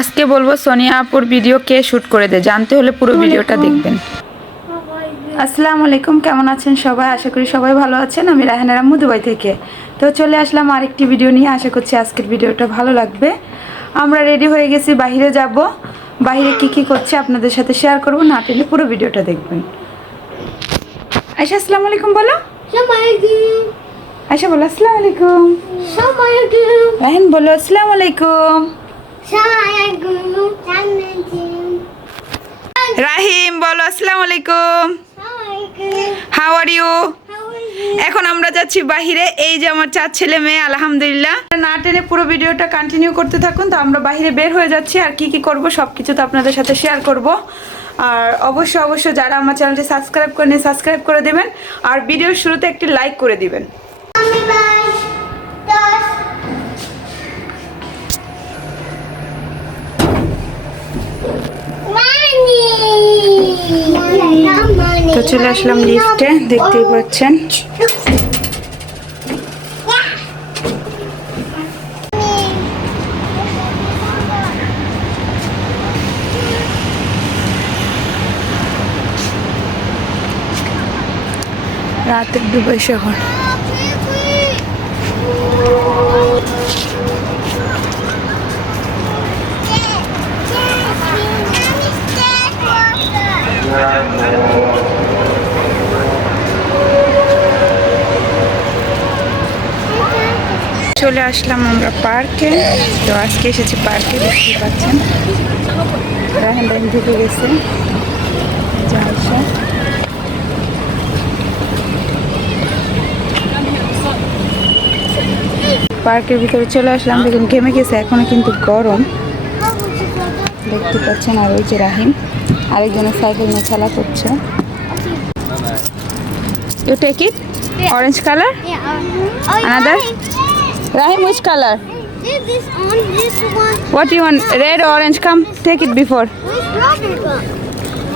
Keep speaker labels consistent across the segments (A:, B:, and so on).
A: আজকে বলব সোনিয়া আপুর ভিডিও কে শ্যুট করে দেয় জানতে হলে পুরো ভিডিওটা দেখবেন। আসসালামু আলাইকুম কেমন আছেন সবাই? আশা করি সবাই ভালো আছেন। আমি রাহানের আম্মু দুবাই থেকে। তো চলে আসলাম আরেকটি ভিডিও নিয়ে। আশা করছি আজকের ভিডিওটা ভালো লাগবে। আমরা রেডি হয়ে গেছি বাইরে যাব। বাইরে কি কি করছে আপনাদের সাথে শেয়ার করব। না টেনে পুরো ভিডিওটা দেখবেন। আয়সা আসসালামু আলাইকুম বলো. আয়সা বলো আসসালামু আলাইকুম. রাহিন বলো আসসালামু আলাইকুম. রাহিম বলো আসসালামু আলাইকুম
B: Assalamualaikum.
A: How are you
B: How are you?
A: এখন আমরা যাচ্ছি বাহিরে। এই যে আমার চার ছেলে মেয়ে আলহামদুলিল্লাহ। না টেনে পুরো ভিডিওটা কন্টিনিউ করতে থাকুন তো আমরা বাইরে বের হয়ে যাচ্ছি। আর কি কি করব সব কিছু তো আপনাদের সাথে শেয়ার করব। আর অবশ্যই অবশ্যই যারা আমার চ্যানেলটি সাবস্ক্রাইব করেনি সাবস্ক্রাইব করে দেবেন। আর ভিডিওর শুরুতে একটি লাইক করে দিবেন। তো চলে আসলাম লিফটে দেখতেই পাচ্ছেন রাতের দুবাই শহর চলে আসলাম আমরা পার্কে। তো আজকে এসেছি পার্কে দেখতে পাচ্ছেন। রাহেন রাহিন ঢুকে গেছে। পার্কের ভিতরে চলে আসলাম। দেখুন ঘেমে গেছে এখনও কিন্তু গরম। দেখতে পাচ্ছেন আর ওই যে রাহিম। আরেকজনের সাইকেল নিয়ে খেলা করছে। You take it orange colour Another? Rahim, which color?
B: This one, this one.
A: What do you want? Red or orange? Come,
B: take it before.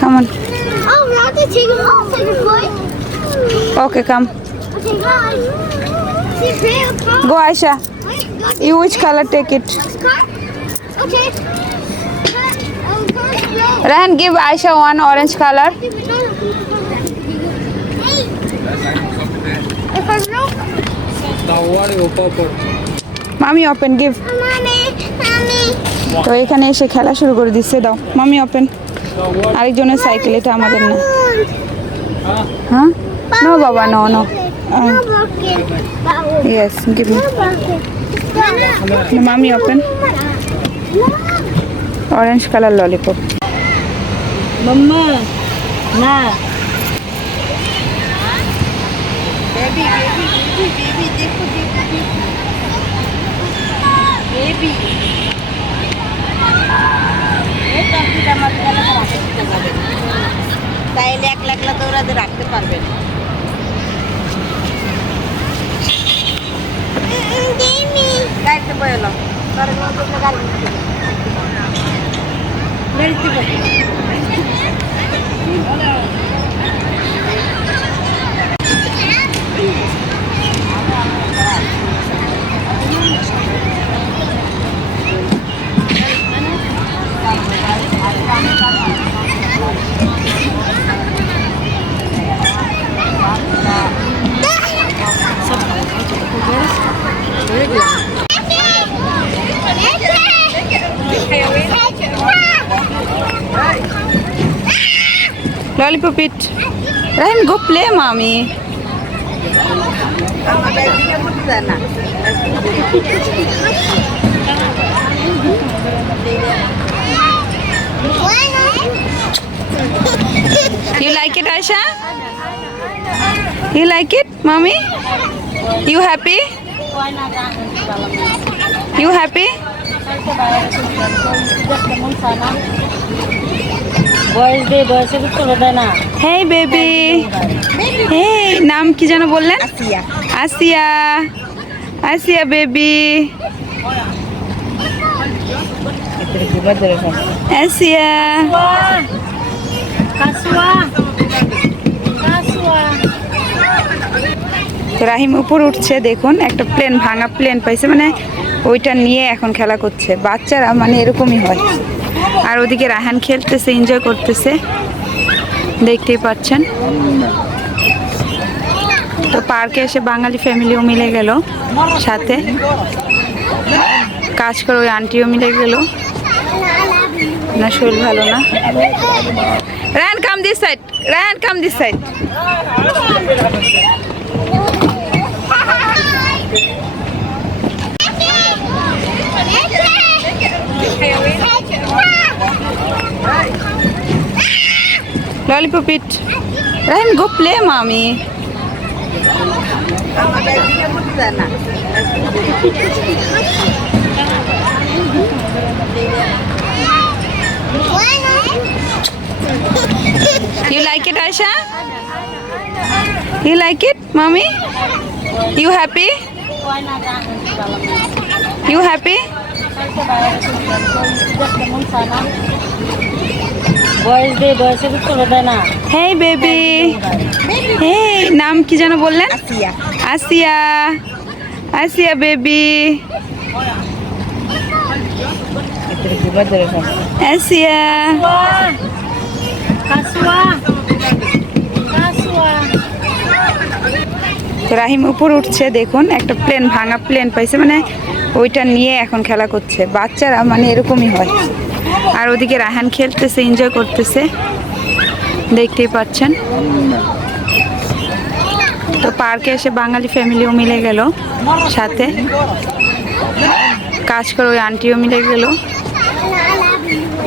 A: Come on.
B: Oh, we have to take it off, take it boy. Okay,
A: come.
B: Okay, go.
A: Go, Aisha. You which color
B: take it? Okay.
A: Rahim, give Aisha one orange
B: color. If I
A: broke. Mummy open
B: mommy.
A: তো এখানে এসে খেলা শুরু করে দিচ্ছে দাও। মামি open আরেকজনের সাইকেল এটা আমাদের না। হ্যাঁ নো বাবা
B: no
A: no. Yes
B: give me
A: mummy open orange colour lollipop
C: Mama, na. দেখো দেখো বেবি তো রাখতে দিতে যাবে না। তাইলে এক লাখ লাখ ওরা রাখতে পারবে না গাড়িতে বয়ে এলো তোর গাড়িতে গাড়িতে lollipop it. Go play, mommy.
A: You like it, Asha? You like it, mommy? You happy? You happy? Hey baby. Hey, নাম কি যেন বললেন?
C: আসিয়া
A: আসিয়া। বেবি। আসিয়া। রাহিম উপর উঠছে দেখুন একটা প্লেন ভাঙা প্লেন পাইছে মানে ওইটা নিয়ে এখন খেলা করছে বাচ্চারা মানে এরকমই হয় আর ওদিকে রাহান খেলতেছে এনজয় করতেছে। দেখতেই পাচ্ছেন। তো পার্কে এসে বাঙালি ফ্যামিলিও মিলে গেল সাথে। কাজ করে ওই আন্টিও মিলে গেল। না, শরীর ভালো না। Rayan come this side Rayan come this side Lollipop
C: it. Rahim, go play, mommy.
A: You like it, Aisha? You like it, mommy? You happy? You happy? Hey, baby. Hey, নাম কি যেন বললেন?
C: আসিয়া।
A: আসিয়া। আসিয়া বেবি। আসিয়া। তো রাহিম উপর উঠছে দেখুন একটা প্লেন ভাঙা প্লেন পাইছে মানে ওইটা নিয়ে এখন খেলা করছে। বাচ্চারা মানে এরকমই হয়। আর ওদিকে রাহান খেলতেছে এনজয় করতেছে। দেখতেই পাচ্ছেন। তো পার্কে এসে বাঙালি ফ্যামিলিও মিলে গেল সাথে। কাজ করে ওই আন্টিও মিলে গেল।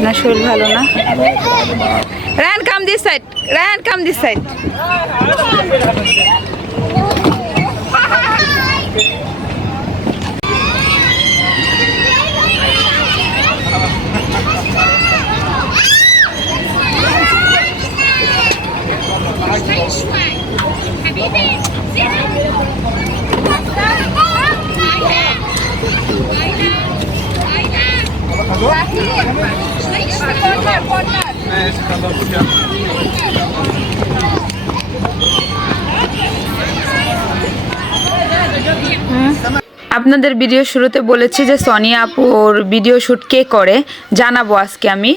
A: না, শরীর ভালো না। Rayan come this side Rayan come this side Mm. আপনাদের ভিডিও শুরুতে বলেছি যে সোনিয়া আপু ওর ভিডিও শ্যুট কে করে, জানাব আজকে আমি।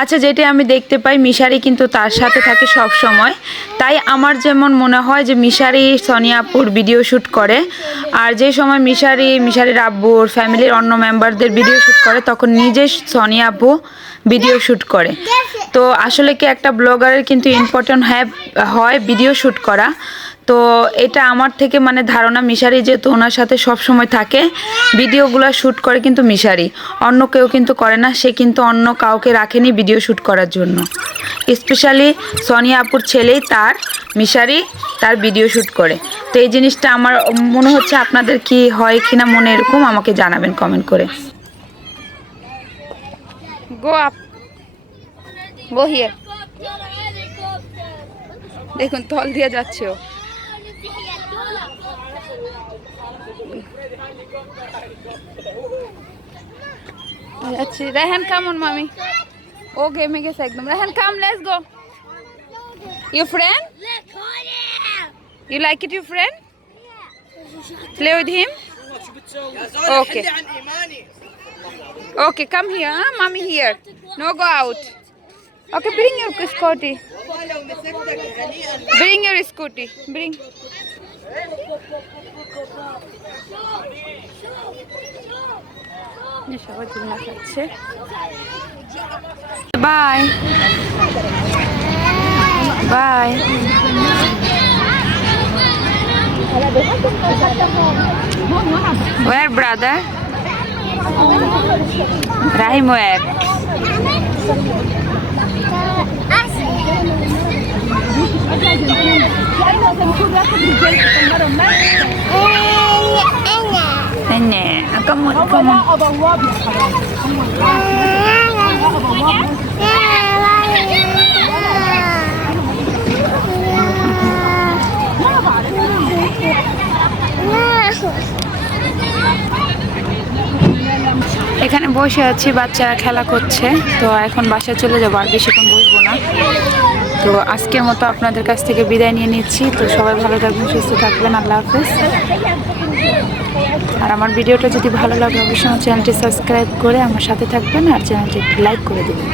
A: আচ্ছা যেটা আমি দেখতে পাই, মিশারি কিন্তু তার সাথে থাকে সব সময় তাই আমার যেমন মনে হয় যে মিশারি সোনিয়া আপুর ভিডিও শ্যুট করে, আর যে সময় মিশারি, মিশারির আব্বুর ফ্যামিলির অন্য মেম্বারদের ভিডিও শ্যুট করে, তখন নিজে সোনিয়া আপু ভিডিও শ্যুট করে। তো আসলে কি একটা ব্লগারের কিন্তু ইম্পর্টেন্ট হয় হয় ভিডিও শ্যুট করা। তো এটা আমার থেকে মানে ধারণা মিশারি যেহেতু ওনার সাথে সব সময় থাকে, ভিডিওগুলো শ্যুট করে কিন্তু মিশারি। অন্য কেউ কিন্তু করে না, সে কিন্তু অন্য কাউকে রাখেনি ভিডিও শ্যুট করার জন্য। স্পেশালি সোনিয়া আপুর ছেলেই তার মিশারি, তার ভিডিও শ্যুট করে। তো এই জিনিসটা আমার মনে হচ্ছে আপনাদের কি হয় কিনা মনে এরকম, আমাকে জানাবেন কমেন্ট করে। গো আপ দেখুন, তল দিয়ে যাচ্ছে ও। যাচ্ছি রেহান কামন মামি ও গেমে গেছে একদম Rehan come let's go your friend you like it your friend play with him okay okay come here mummy here no go out okay bring your scooty bring your scooty bring সবাই ঝুলনা খাচ্ছে bye bye Where brother? Rahim where? এখানে বসে আছি, বাচ্চারা খেলা করছে, তো এখন বাসায় চলে যাব, আর বেশিক্ষণ বসবো না। তো আজকের মতো আপনাদের কাছ থেকে বিদায় নিয়ে নিচ্ছি। তো সবাই ভালো থাকবেন, সুস্থ থাকবেন, আল্লাহ হাফেজ। আর আমার ভিডিওটা যদি ভালো লাগে, অবশ্যই আমার চ্যানেলটি সাবস্ক্রাইব করে আমার সাথে থাকবেন আর চ্যানেলটি লাইক করে দেবেন।